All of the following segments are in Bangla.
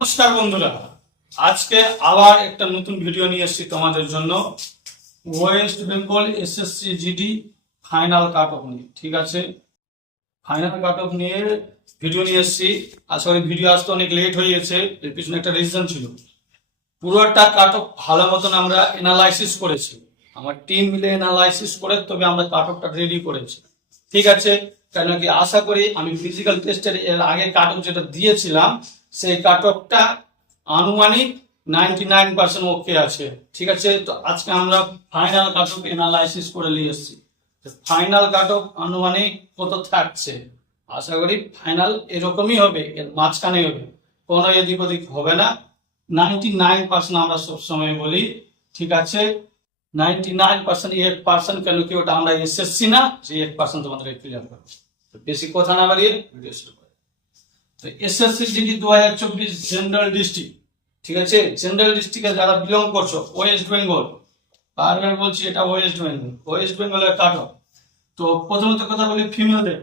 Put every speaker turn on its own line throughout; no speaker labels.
নমস্কার বন্ধুরা। আজকে আবার একটা নতুন ভিডিও নিয়ে এসেছি তোমাদের জন্য। West Bengal SSC GD final cut off নিয়ে, ঠিক আছে? ফাইনাল কাট অফ নিয়ে ভিডিও নিয়ে এসেছি। আসলে ভিডিও আসতে অনেক লেট হয়ে গেছে, এর পিছনে একটা রিজন ছিল। পুরোটা কাট অফ ভালো মতন আমরা এনালাইসিস করেছি। আমার টিম মিলে এনালাইসিস করে তবে আমরা কাট অফটা রেডি করেছি। ঠিক আছে? কেন কি আশা করি আমি ফিজিক্যাল টেস্টের এর আগে কাট অফ যেটা দিয়েছিলাম সেই কাট অফটা আনুমানিক নাইনটি নাইন পার্সেন্ট ওকে আছে। ঠিক আছে? তো আজকে আমরা ফাইনাল কাট অফ এনালাইসিস করে নিয়ে এসেছি। ফাইনাল কাট অফ আনুমানিক কত থাকছে? আশা করি ফাইনাল এরকমই হবে, এর মাঝখানে হবে। কোনো এদিক ওদিক হবে না। নাইনটি নাইন পার্সেন্ট আমরা সবসময় বলি, ঠিক আছে? নাইনটি নাইন পার্সেন্ট এক পার্সেন্ট কেন কি ওটা আমরা এসএসসি না যে এক পার্সেন্ট তোমাদের ক্লিয়ার করব। বেশি কথা না বাড়িয়ে ভিডিও শুরু তো এসএসসি জিডি দু হাজার চব্বিশ জেনারেল ডিস্ট্রিক্ট ঠিক আছে? জেনারেল ডিস্ট্রিক্টে যারা বিলং করছ ওয়েস্ট বেঙ্গল বারবার বলছি এটা ওয়েস্ট বেঙ্গল ওয়েস্ট বেঙ্গলের কাট। তো প্রথমত কথা বলি ফিমেলদের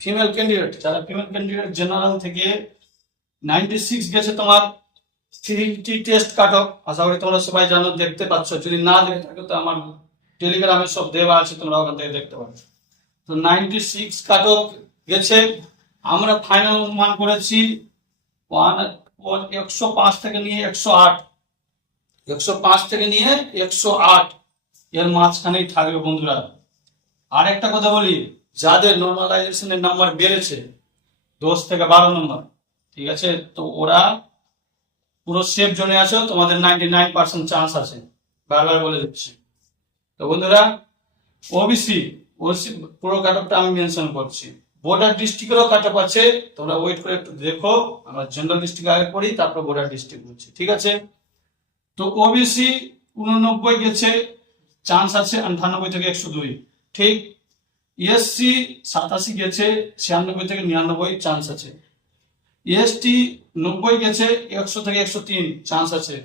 ফিমেল ক্যান্ডিডেট যারা ফিমেল ক্যান্ডিডেট জেনারেল থেকে নাইনটি সিক্স গেছে তোমার থ্রি টেস্ট কাট। আশা করি তোমরা সবাই জানো, দেখতে পাচ্ছ। যদি না দেখে থাকো, তো আমার টেলিগ্রামে সব দেওয়া আছে, তোমরা ওখান থেকে দেখতে পাচ্ছ তো নাইনটি সিক্স কাট, গেছে। আমরা ফাইনাল অনুমান করেছি একশো পাঁচ থেকে নিয়ে একশো আট একশো পাঁচ থেকে নিয়ে একশো আট এর মাঝখানেই থাকবে বন্ধুরা। আর একটা কথা বলি, যাদের নর্মালাইজেশনের নাম্বার বেড়েছে, দশ থেকে বারো নম্বর ঠিক আছে? তো ওরা পুরো সেফ জোনে আছো, তোমাদের নাইনটি নাইন পার্সেন্ট চান্স আছে। বারবার বলে দিচ্ছি। তো বন্ধুরা ওবিসি ওসি পুরো কাট আমি মেনশন করছি। বর্ডার ডিস্ট্রিক্টেরও কাট আছে। তোমরা ওয়েট করে একটু দেখো। আমরা জেনারেল ডিস্ট্রিক্ট আগে করি তারপর বর্ডার ডিস্ট্রিক্ট বলছি ঠিক আছে? তো ওবিসি উননব্বই গেছে চান্স আছে আটানব্বই থেকে একশো দুই। ঠিক? এসসি সাতাশি গেছে, ছিয়ানব্বই থেকে নিরানব্বই চান্স আছে। এসটি নব্বই গেছে, একশো থেকে একশো তিন চান্স আছে।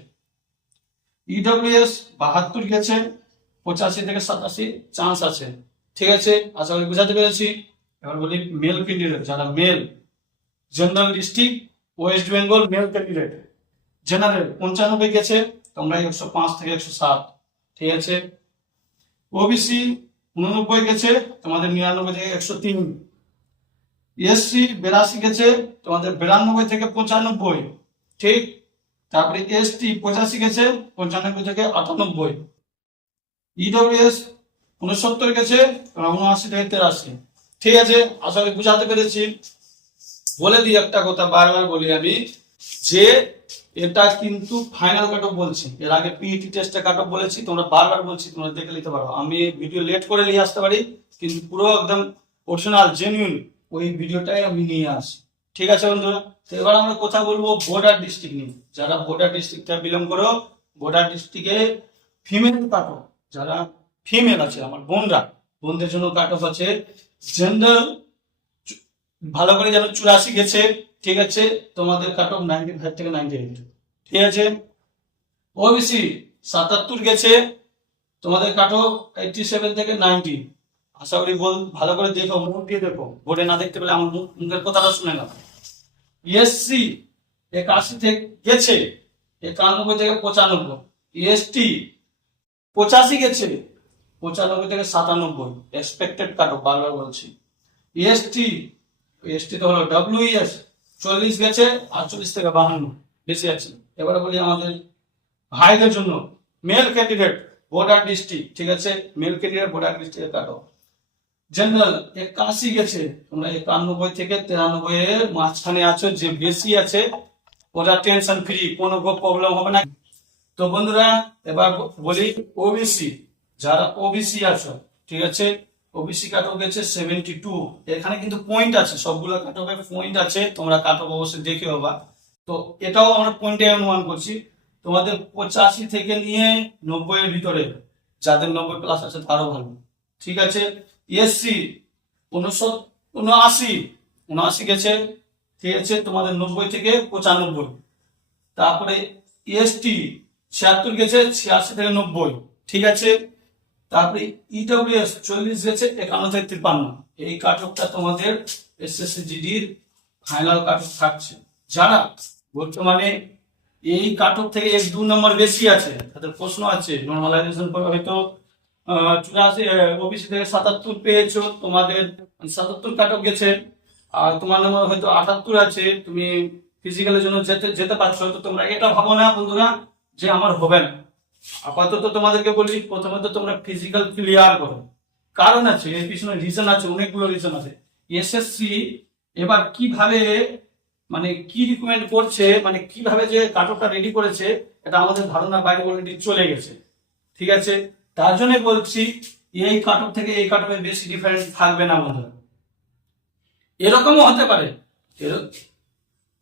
ইডব্লিউএস বাহাত্তর গেছে, পঁচাশি থেকে সাতাশি চান্স আছে। ঠিক আছে? আশা করি বুঝাতে পেরেছি। এবার বলি মেল ক্যান্ডিডেট যারা male general district West Bengal male candidate general পঞ্চানব্বই গেছে, তোমরা একশো পাঁচ থেকে একশো সাত, ঠিক আছে? ওবিসি উননব্বই গেছে, তোমাদের নিরানব্বই থেকে একশো তিন। এসসি বিরাশি গেছে, তোমাদের বিরানব্বই থেকে পঁচানব্বই, ঠিক? তারপরে এসটি পঁচাশি গেছে পঞ্চানব্বই থেকে আটানব্বই। ইডব্লিউএস উনসত্তর গেছে উনআশি থেকে তেরাশি। ঠিক আছে, আশা করি বুঝাতে পেরেছি। বলে দিই একটা কথা, বারবার বলি আমি, যে এটা কিন্তু ফাইনাল কাট অফ বলছি। এর আগে পিইটি টেস্টে কাট অফ বলেছি, তোমরা বারবার বলছি, তোমরা দেখে নিতে পারো। আমি ভিডিও লেট করে নিয়ে আসতে পারি, কিন্তু পুরো একদম অরিজিনাল জেনুইন ওই ভিডিওটাই আমি নিয়ে আসি। ঠিক আছে বন্ধুরা? তো এবার আমরা কথা বলব বর্ডার ডিস্ট্রিক্ট নিয়ে। যারা বর্ডার ডিস্ট্রিক্টটা বিলং করো বর্ডার ডিস্ট্রিক্টে ফিমেল কাট অফ যারা ফিমেল আছে, আমার বোনরা, বোনদের জন্য কাট অফ আছে। জেন্ডার ভালো করে যেন চুরাশি গেছে, ঠিক আছে? তোমাদের কাট অফ নাইনটি ফাইভ থেকে নাইনটি এইট ঠিক আছে? ওবিসি সাতাত্তর গেছে, তোমাদের কাট অফ এইটটি সেভেন থেকে নাইনটি আশা করি বল ভালো করে দেখো, মুখ দিয়ে দেখো। বোর্ডে না দেখতে পেলে আমার মুখ মুখের কথাটা শুনে না এসসি একাশি থেকে গেছে, একানব্বই থেকে পঁচানব্বই। এসটি পঁচাশি গেছে পঁচানব্বই থেকে সাতানব্বই এক্সপেক্টেড কাটো বারবার বলছি। এসটি এসটি তো হলো ডাব্লিউএস চল্লিশ গেছে, আটচল্লিশ থেকে বাহান্ন, বেশি আছে। এবারে বলি আমাদের ভাইদের জন্য মেল ক্যান্ডিডেট বর্ডার ডিস্ট্রিক্ট ঠিক আছে? মেল ক্যান্ডিডেট বর্ডার ডিস্ট্রিক্টে কাটো জেনারেল একাশি গেছে, তোমরা একানব্বই থেকে তিরানব্বই এর মাঝখানে আছো, যে বেশি আছে, ওরা টেনশন ফ্রি কোনো প্রবলেম হবে না। তো বন্ধুরা, এবার বলি ওবিসি যারা ওবিসি আছো, ঠিক আছে? ওবিসি কাট অফ গেছে সেভেন্টি টু এখানে কিন্তু পয়েন্ট আছে, সবগুলো কাট অফে পয়েন্ট আছে, তোমরা কাট অফ অবশ্যই দেখে হবা। তো এটাও আমরা পয়েন্টে অনুমান করছি। তোমাদের পঁচাশি থেকে নিয়ে নব্বই এর ভিতরে, যাদের নব্বই প্লাস আছে তারও ভালো। ঠিক আছে? এসসি উনআশি। উনআশি গেছে, ঠিক আছে? তোমাদের নব্বই থেকে পঁচানব্বই। তারপরে এসটি ছিয়াত্তর গেছে, ছিয়াশি থেকে নব্বই। ঠিক আছে? তারপরে ইডব্লিউএস চল্লিশ গেছে, একান্ন থেকে তিপ্পান্ন। এই কাটকটা তোমাদের এসএসসি জিডির ফাইনাল কাটক থাকছে। যারা বর্তমানে এই কাটক থেকে এক দু নম্বর বেশি আছে, তাদের প্রশ্ন আছে নর্মালাইজেশন পরে হয়তো চুরাশি ওবিসি থেকে সাতাত্তর পেয়েছ, তোমাদের সাতাত্তর কাটক গেছে, আর তোমার নম্বর হয়তো আটাত্তর আছে, তুমি ফিজিক্যালের জন্য যেতে যেতে পারছ, তো তোমরা এটা ভাবো না বন্ধুরা, যে আমার হবে না। আপাতত তোমাদেরকে বলি, প্রথমে তো তোমরা ফিজিক্যাল ক্লিয়ার করো। কারণ আছে, এর পিছনে রিজন আছে, অনেকগুলো রিজন আছে। এসএসসি এবার কীভাবে মানে কি রিকমেন্ড করছে মানে কীভাবে যে কাটকটা রেডি করেছে, এটা আমাদের ধারণা বাইরে অলরেডি চলে গেছে। ঠিক আছে? তার জন্য বলছি, এই কাটক থেকে এই কাটকের বেশি ডিফারেন্স থাকবে না বন্ধুরা। এরকমও হতে পারে।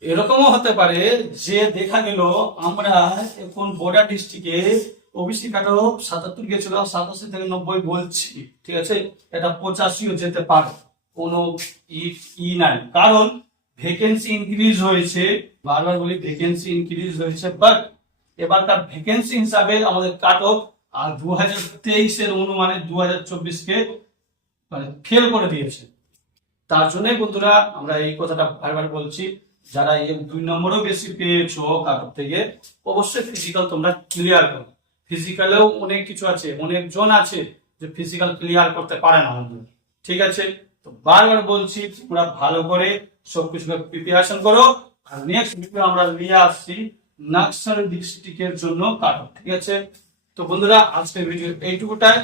এরকমও হতে পারে যে দেখা গেল আমরা এখন বর্ডার ডিস্ট্রিক্টে ওবিসি কাটক সাতাত্তর গেছিল, সাতাশি থেকে নব্বই বলছি, ঠিক আছে? এটা পঁচাশিও যেতে পারে, কোনো ই নাই। কারণ ভ্যাকেন্সি ইনক্রিজ হয়েছে, বারবার বলি ভ্যাকেন্সি ইনক্রিজ হয়েছে বাট এবারকার ভ্যাকেন্সি হিসাবে আমাদের কাট অফ আর দু হাজার তেইশের অনুমানে দু হাজার চব্বিশকে মানে ফেল করে দিয়েছে। তার জন্যই বন্ধুরা আমরা এই কথাটা বারবার বলছি যারা এই দুই নম্বরও বেশি পেয়েছ কাটক থেকে, অবশ্যই ফিজিক্যাল তোমরা ক্লিয়ার করো। ফিজিক্যালেও অনেক কিছু আছে, অনেকজন আছে যে ফিজিক্যাল ক্লিয়ার করতে পারে না বন্ধুরা ঠিক আছে? তো বারবার বলছি, তোমরা ভালো করে সবকিছু প্রিপারেশন করো, আর নেক্সট ভিডিও আমরা নিয়ে আসছি নাকসার ডিস্ট্রিক্টের জন্য কাটক ঠিক আছে? তো বন্ধুরা, আজকের ভিডিও এইটুকুটাই।